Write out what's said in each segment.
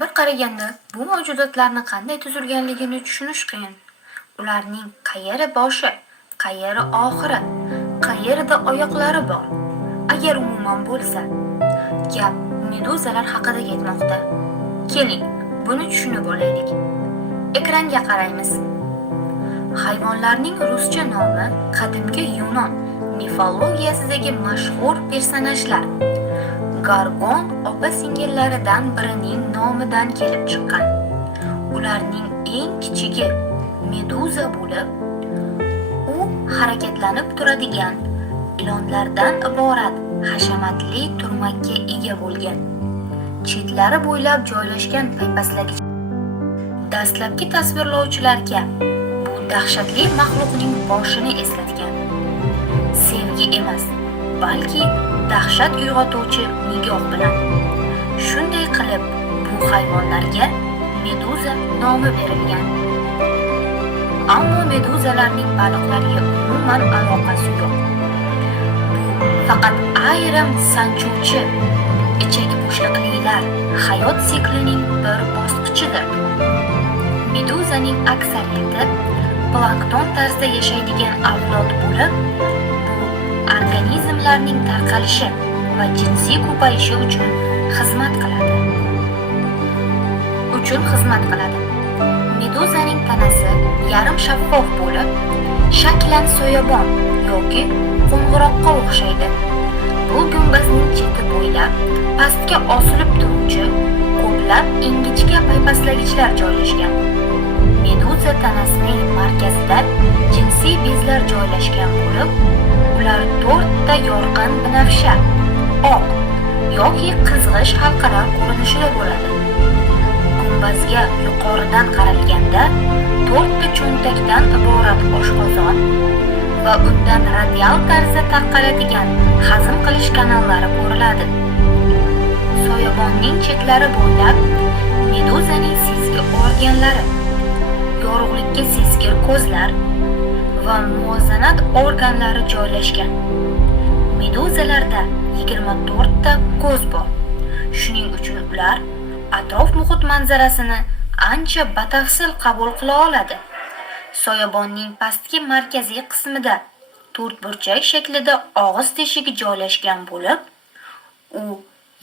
Bir qaraganda bu mavjudotlarni qanday tuzilganligini tushunish qiyin. Ularning qayeri boshi, qayeri oxiri, qayerida oyoqlari bor. Agar umuman bo'lsa, gap meduzalar haqida ketmoqda. Keling, buni tushunib olaylik. Ekranga qaraymiz. Hayvonlarning ruscha nomi qadimgi Yunon mifologiyasidagi mashhur personajlar Gargon opa-singillaridan birining nomidan kelib chiqqan. Ularning eng kichigi meduza bo'lib, u harakatlanib turadigan ilonlardan iborat hashamatli turmakka ega bo'lgan. Chetlari bo'ylab joylashgan paypaslagich dastlabki tasvirlovchilarga bu dahshatli maxluqning boshini eslatgan. Sevgi emas, balki dahshat uyg'otuvchi nigoh bilan. Shunday qilib, bu hayvonlarga meduza nomi berilgan. Ammo meduzalarning baliqlarga umuman aloqasi yo'q. Bu faqat ayrim sanchuvchi ichak bo'shliqlilar hayot siklining bir bosqichidir. Meduzaning aksariyati plankton tarzida yashaydigan avlod bo'lib, organizmlarning tarqalishi va jinsiy ko'payishi uchun xizmat qiladi. Meduzaning tanasi yarim shaffof bo'lib, shaklan soyabon yoki qo'ng'iroqqa o'xshaydi. Bu gumbazning cheti bo'ylab pastga osilib turuvchi ko'plab ingichka paypaslagichlar joylashgan. Meduza tanasining markazida jinsiy bezlar joylashgan bo'lib, ular 4 ta yorqin binafsha, oq yoki qizg'ish halqalar ko'rinishida bo'ladi. Gumbazga yuqoridan qaralganda 4 ta cho'ntakdan iborat oshqozon va undan radial tarzda tarqaladigan hazm qilish kanallari ko'riladi. Soyabonning chetlari bo'ylab meduzaning sezgi organlari, yorug'likka sezgir ko'zlar va muvozanat organlari joylashgan. Meduzalarda 24 ta ko'z bor. Shuning uchun ular atrof muhit manzarasini ancha batafsil qabul qila oladi. Soyabonning pastki markaziy qismida to'rtburchak shaklida og'iz teshigi joylashgan bo'lib, u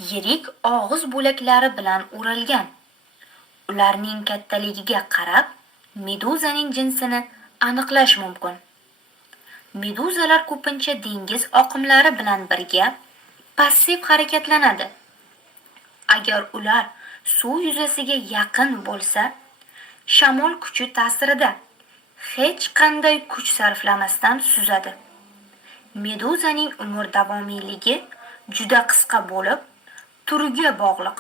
yirik og'iz bo'laklari bilan o'ralgan. Ularning kattaligiga qarab meduzaning jinsini aniqlash mumkin. Meduzalar ko'pincha dengiz oqimlari bilan birga passiv harakatlanadi. Agar ular suv yuzasiga yaqin bo'lsa, shamol kuchi ta'sirida hech qanday kuch sarflamasdan suzadi. Meduzaning umr davomiyligi juda qisqa bo'lib, turiga bog'liq.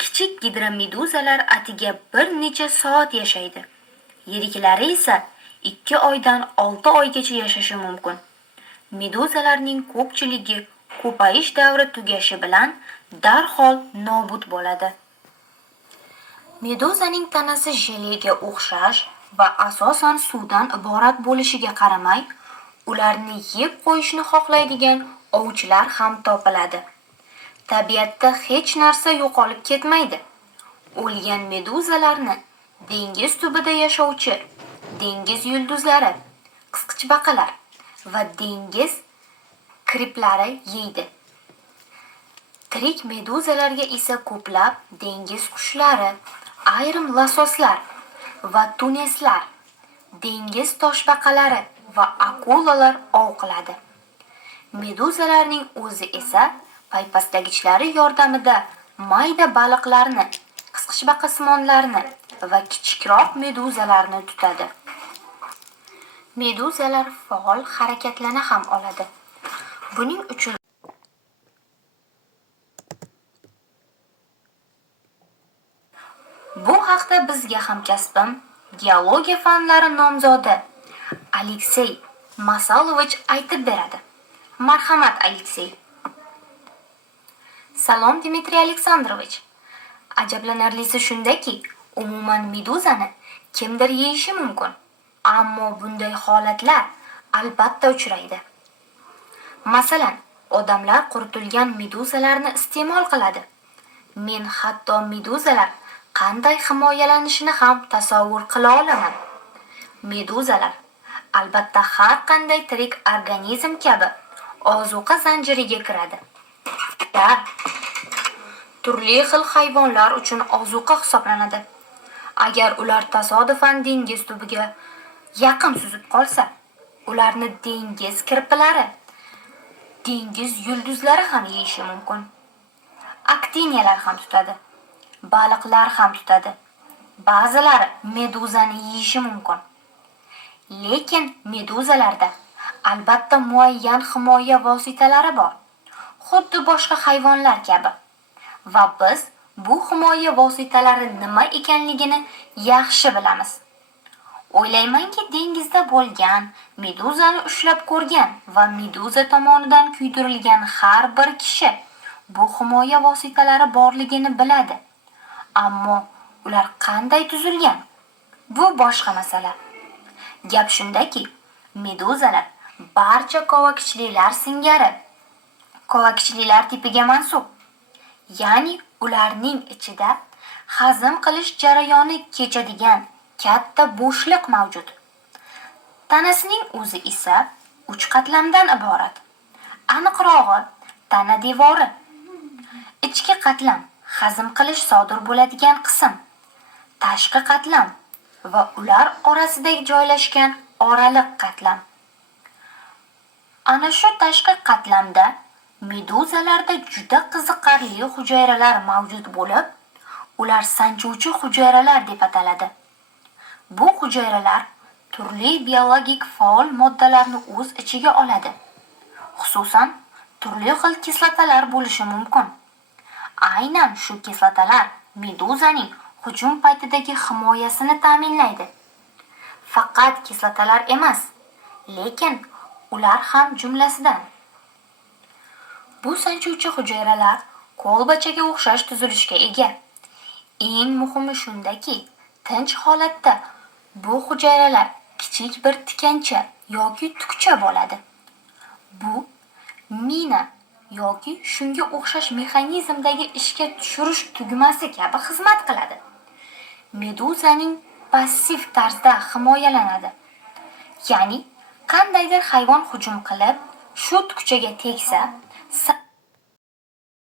Kichik gidromeduzalar atiga bir necha soat yashaydi. Yiriklari esa 2 oydan 6 oygacha yashashi mumkin. Meduzalarning ko'pchiligi ko'payish davri tugashi bilan darhol nobud bo'ladi. Meduzaning tanasi jelega o'xshash va asosan suvdan iborat bo'lishiga qaramay, ularni yeb qo'yishni xohlaydigan ovchilar ham topiladi. Tabiatda hech narsa yo'qolib ketmaydi. O'lgan meduzalarni dengiz tubida yashovchi dengiz yulduzlari, qisqichbaqalar va dengiz kriplari yeydi. Tirik meduzalarga esa ko'plab dengiz qushlari, ayrim lososlar va tuneslar, dengiz toshbaqalari va akulalar ov qiladi. Meduzalarning o'zi esa paypasdagichlari yordamida mayda baliqlarni, qisqichbaqasimonlarni va kichikroq meduzalarni tutadi. Meduzalar faol harakatlana ham oladi. Buning uchun bu haqda bizga hamkasbim, geologiya fanlari nomzodi Aleksey Masalovich aytib beradi. Marhamat, Aleksey. Salom, Dmitriy Aleksandrovich. Ajablanarlisi shundaki, umuman meduzani kimdir yeyishi mumkin. Ammo bunday holatlar albatta uchraydi. Masalan, odamlar quritilgan meduzalarni iste'mol qiladi. Men hatto meduzalar qanday himoyalanishini ham tasavvur qila olaman. Meduzalar albatta har qanday tirik organizm kabi ozuqa zanjiriga kiradi. Ular turli xil hayvonlar uchun ozuqa hisoblanadi. Agar ular tasodifan dengiz tubiga yaqin suzib qolsa, ularni dengiz kirpilari, dengiz yulduzlari ham yeyishi mumkin. Aktiniyalar ham tutadi. Baliqlar ham tutadi. Ba'zilari meduzani yeyishi mumkin. Lekin meduzalarda albatta muayyan himoya vositalari bor, xuddi boshqa hayvonlar kabi. Va biz bu himoya vositalari nima ekanligini yaxshi bilamiz. O'ylaymanki, dengizda bo'lgan, meduzani ushlab ko'rgan va meduza tomonidan kuydirilgan har bir kishi bu himoya vositalari borligini biladi. Ammo ular qanday tuzilgan? Bu boshqa masala. Gap shundaki, meduzalar barcha kovakichlilar singari kovakichlilar tipiga mansub. Ya'ni ularning ichida hazm qilish jarayoni kechadigan katta bo'shliq mavjud. Tanasining o'zi esa 3 qatlamdan iborat. Aniqrog'i, tana devori. Ichki qatlam hazm qilish sodir bo'ladigan qism, tashqi qatlam va ular orasida joylashgan oraliq qatlam. Ana shu tashqi qatlamda meduzalarda juda qiziqarli hujayralar mavjud bo'lib, ular sanchuvchi hujayralar deb ataladi. Bu hujayralar turli biologik faol moddalarni o'z ichiga oladi. Xususan, turli xil kislotalar bo'lishi mumkin. Aynan shu kislotalar meduzaning hujum paytidagi himoyasini ta'minlaydi. Faqat kislotalar emas, lekin ular ham jumlasidan. Bu sanchuvchi hujayralar kolbachaga o'xshash tuzilishga ega. Eng muhimi shundaki, tinch holatda bu hujayralar kichik bir tikancha yoki tukcha bo'ladi. Bu mina yoki shunga o'xshash mexanizmdagi ishga tushirish tugmasi kabi xizmat qiladi. Meduzaning passiv tarzda himoyalanadi. Ya'ni qandaydir hayvon hujum qilib, shu tukchaga tegsa,